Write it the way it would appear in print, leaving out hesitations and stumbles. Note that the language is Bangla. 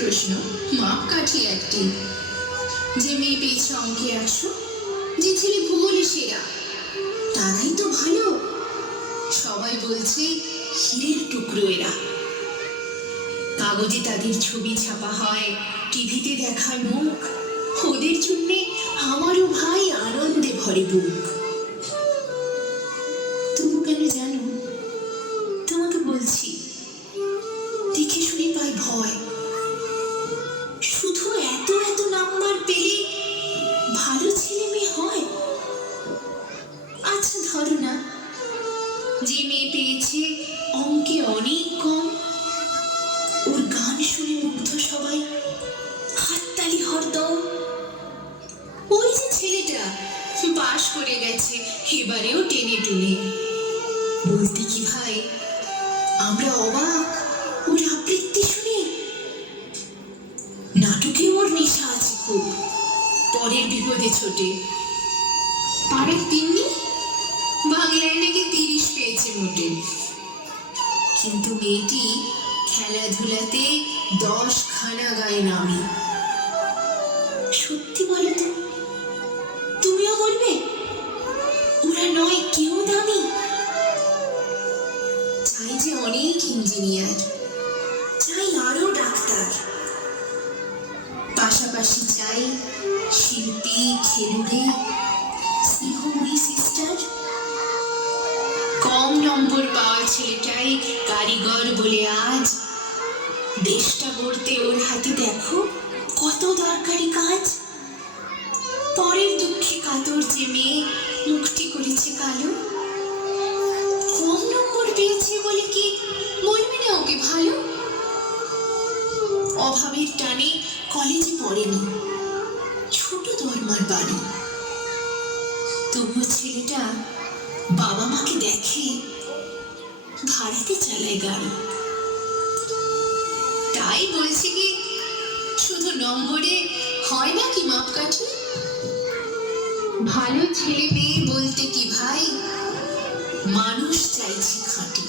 প্রশ্ন, মাপকাঠি একটি। যে মেয়ে পেয়েছে অঙ্কে 100, যে ছেলে ভূগোলে সেরা, তারাই তো ভালো। সবাই বলছে হীরের টুকরো এরা। কাগজে তাদের ছবি ছাপা হয়, টিভিতে দেখায় মুখ। ওদের জন্যে আমারও ভাই আনন্দে ভরে বুক। তবু কেন জানো, তোমাকে বলছি, দেখে শুনে পাই ভয়। শুধু এত এত নাম্বার পেলে ভালো ছেলে মেয়ে হয়? আচ্ছা ধরো না, যে মেয়ে পেয়েছে অঙ্কে অনেক কম, ওর গান শুনে মুগ্ধ সবাই, হাততালি হরদম। ওই যে ছেলেটা পাশ করে গেছে এবারেও টেনে টুনে, বলতে কি ভাই আমরা অবাক ওর আবৃত্তি শুনে। নাটকে ওর নেশা আছে খুব, পরের বিপদে ছোটে। পাড়ার তিন্নি বাংলায় নাকি 30 পেয়েছে মোটে। কিন্তু মেয়েটি খেলাধুলাতে 10 খানা গায়ে নামে। সত্যি বলো তো, তুমিও বলবে ওরা নয় কেউ দামি? চাই যে অনেক ইঞ্জিনিয়ার, চাই আরো ডাক্তার, পাশাপাশি চাই শিল্পী, খেলুড়ে, স্নেহময়ী সিস্টার। কম নম্বর পাওয়া ছেলেটাই কারিগর বলে আজ দেশটা গড়তে ওর হাতে দেখো কত দরকারি কাজ। পরের দুঃখে কাতর যে মেয়ে মুখটি করেছে কালো, কম নম্বর পেয়েছে বলে কি বলবে না ওকে ভালো? অভাবের টানে কলেজে পড়েনি, ছোট ধর্মার বাড়ি, তবু ছেলেটা বাবা মাকে দেখে ভাড়াতে চালায় গাড়ি। তাই বলছি কি, শুধু নম্বরে হয় না কি মাপকাঠি? ভালো ছেলে মেয়ে বলতে কি ভাই, মানুষ চাইছে খাঁটি।